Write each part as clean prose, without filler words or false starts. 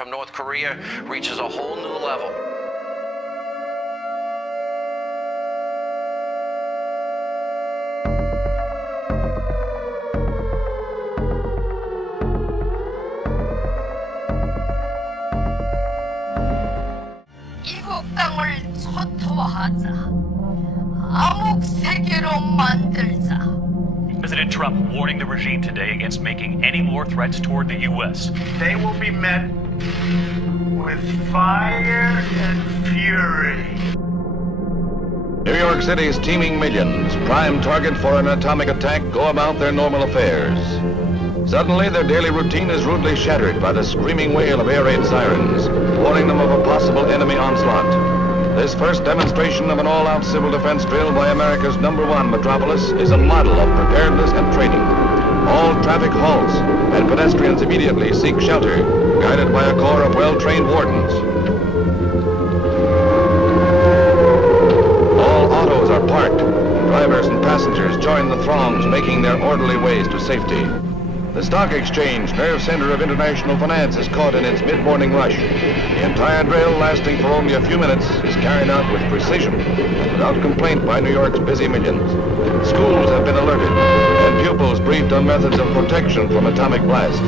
from North Korea reaches a whole new level. 이국 땅을 초토화하자. 암흑 세계로 만들자. President Trump warning the regime today against making any more threats toward the U.S. They will be met with fire and fury. New York City's teeming millions, prime target for an atomic attack, go about their normal affairs. Suddenly, their daily routine is rudely shattered by the screaming wail of air raid sirens, warning them of a possible enemy onslaught. This first demonstration of an all-out civil defense drill by America's #1 metropolis is a model of preparedness and training. All traffic halts, and pedestrians immediately seek shelter, guided by a corps of well-trained wardens. All autos are parked. Drivers and passengers join the throngs, making their orderly ways to safety. The stock exchange, nerve center of international finance, is caught in its mid-morning rush. The entire drill, lasting for only a few minutes, is carried out with precision, without complaint by New York's busy millions. Schools have been alerted, and pupils briefed on methods of protection from atomic blasts.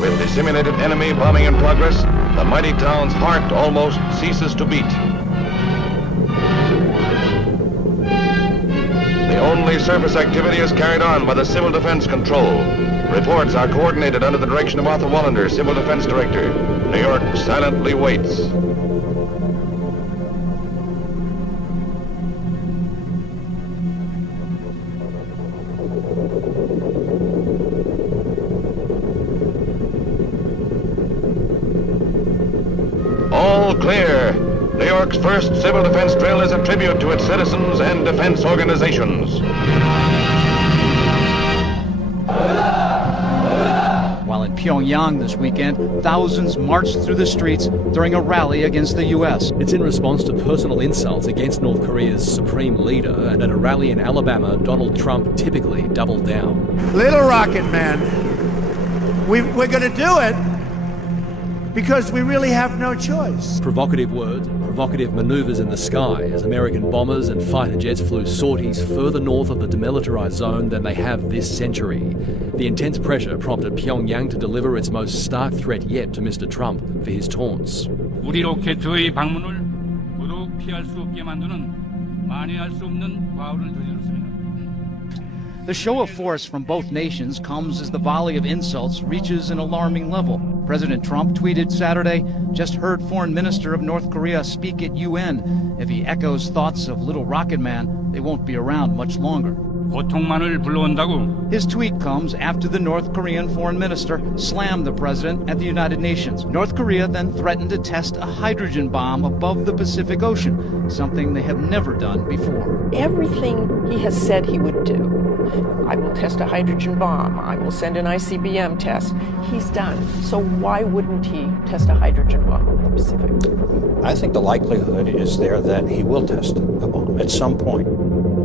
With the simulated enemy bombing in progress, the mighty town's heart almost ceases to beat. The only surface activity is carried on by the Civil Defense Control. Reports are coordinated under the direction of Arthur Wallander, Civil Defense Director. New York silently waits. All clear. New York's first civil defense drill is a tribute to its citizens and defense organizations. While in Pyongyang this weekend, thousands marched through the streets during a rally against the U.S. It's in response to personal insults against North Korea's supreme leader, and at a rally in Alabama, Donald Trump typically doubled down. Little Rocket Man, we're going to do it because we really have no choice. Provocative words, provocative maneuvers in the sky as American bombers and fighter jets flew sorties further north of the demilitarized zone than they have this century. The intense pressure prompted Pyongyang to deliver its most stark threat yet to Mr. Trump for his taunts. 우리 로켓의 방문을 모두 피할 수 없게 만드는 만회할 수 없는 과오를 저질렀습니다. The show of force from both nations comes as the volley of insults reaches an alarming level. President Trump tweeted Saturday, "Just heard Foreign Minister of North Korea speak at UN. If he echoes thoughts of Little Rocket Man, they won't be around much longer." 고통만을 불러온다고. His tweet comes after the North Korean foreign minister slammed the president at the United Nations. North Korea then threatened to test a hydrogen bomb above the Pacific Ocean, something they have never done before. Everything he has said he would do. I will test a hydrogen bomb. I will send an ICBM test. He's done. So why wouldn't he test a hydrogen bomb in the Pacific? I think the likelihood is there that he will test a bomb at some point.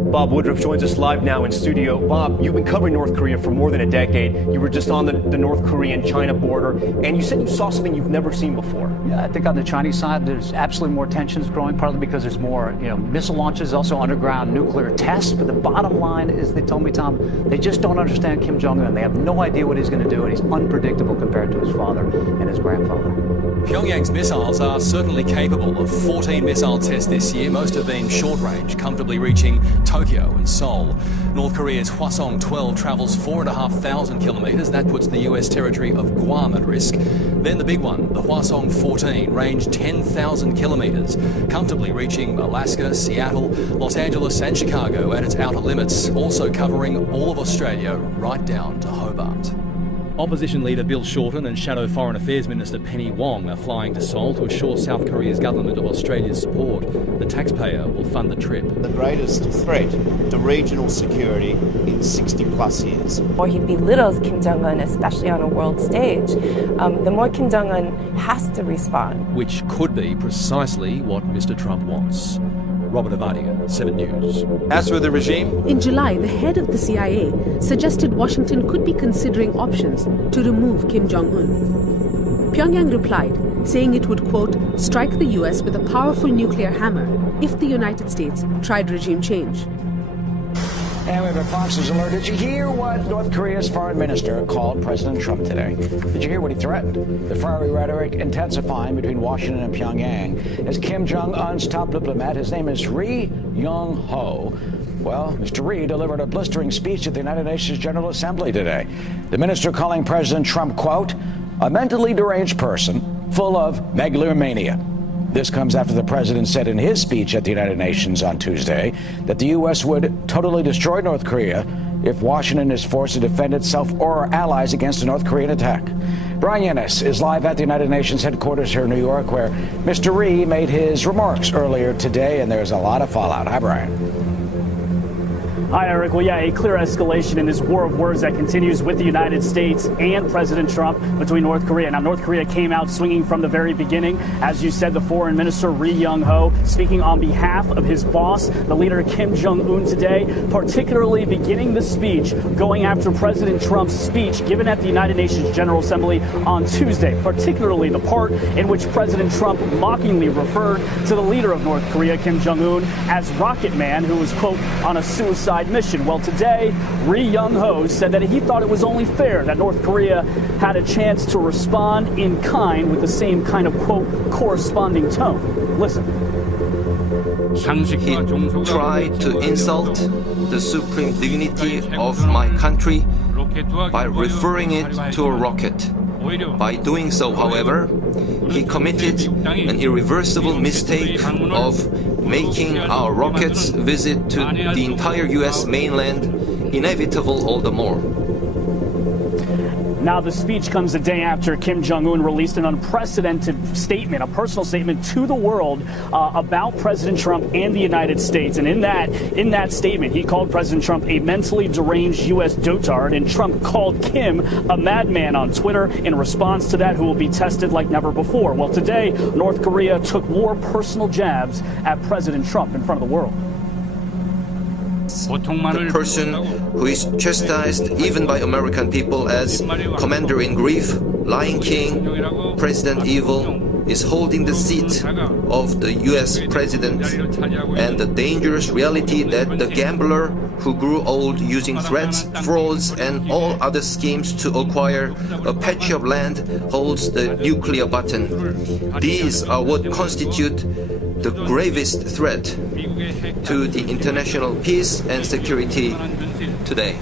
Bob Woodruff joins us live now in studio. Bob, you've been covering North Korea for more than a decade. You were just on the North Korean-China border, and you said you saw something you've never seen before. Yeah, I think on the Chinese side, there's absolutely more tensions growing, partly because there's more, missile launches, also underground nuclear tests. But the bottom line is, they told me, Tom, they just don't understand Kim Jong-un. They have no idea what he's going to do, and he's unpredictable compared to his father and his grandfather. Pyongyang's missiles are certainly capable of 14 missile tests this year, most have been short-range, comfortably reaching Tokyo and Seoul. North Korea's Hwasong-12 travels 4,500 kilometres. That puts the US territory of Guam at risk. Then the big one, the Hwasong-14, range 10,000 kilometres, comfortably reaching Alaska, Seattle, Los Angeles and Chicago at its outer limits, also covering all of Australia right down to Hobart. Opposition leader Bill Shorten and Shadow Foreign Affairs Minister Penny Wong are flying to Seoul to assure South Korea's government of Australia's support. The taxpayer will fund the trip. The greatest threat to regional security in 60 plus years. The more he belittles Kim Jong-un, especially on a world stage, the more Kim Jong-un has to respond. Which could be precisely what Mr. Trump wants. Robert Avadia, 7 News. As for the regime? In July, the head of the CIA suggested Washington could be considering options to remove Kim Jong-un. Pyongyang replied, saying it would, quote, strike the U.S. with a powerful nuclear hammer if the United States tried regime change. And we have a Fox News alert. Did you hear what North Korea's foreign minister called President Trump today? Did you hear what he threatened? The fiery rhetoric intensifying between Washington and Pyongyang. As Kim Jong-un's top diplomat, his name is Ri Yong Ho. Well, Mr. Ri delivered a blistering speech at the United Nations General Assembly today. The minister calling President Trump, quote, a mentally deranged person full of megalomania. This comes after the president said in his speech at the United Nations on Tuesday that the U.S. would totally destroy North Korea if Washington is forced to defend itself or our allies against a North Korean attack. Brian Yennis is live at the United Nations headquarters here in New York, where Mr. Ri made his remarks earlier today, and there's a lot of fallout. Hi, Brian. Hi, Eric. Well, yeah, a clear escalation in this war of words that continues with the United States and President Trump between North Korea. Now, North Korea came out swinging from the very beginning. As you said, the foreign minister, Ri Yong Ho, speaking on behalf of his boss, the leader Kim Jong-un today, particularly beginning the speech, going after President Trump's speech given at the United Nations General Assembly on Tuesday, particularly the part in which President Trump mockingly referred to the leader of North Korea, Kim Jong-un, as Rocket Man, who was, quote, on a suicide mission. Well, today, Ri Yong Ho said that he thought it was only fair that North Korea had a chance to respond in kind with the same kind of, quote, corresponding tone. Listen. He tried to insult the supreme dignity of my country by referring it to a rocket. By doing so, however, he committed an irreversible mistake of making our rockets' visit to the entire U.S. mainland inevitable all the more. Now, the speech comes a day after Kim Jong-un released an unprecedented statement, a personal statement to the world about President Trump and the United States. And in that statement, he called President Trump a mentally deranged U.S. dotard, and Trump called Kim a madman on Twitter in response to that, who will be tested like never before. Well, today, North Korea took more personal jabs at President Trump in front of the world. The person who is chastised even by American people as Commander-in-Chief, Lion King, President Evil, is holding the seat of the U.S. President, and the dangerous reality that the gambler who grew old using threats, frauds, and all other schemes to acquire a patch of land holds the nuclear button. These are what constitute the gravest threat to the international peace and security today.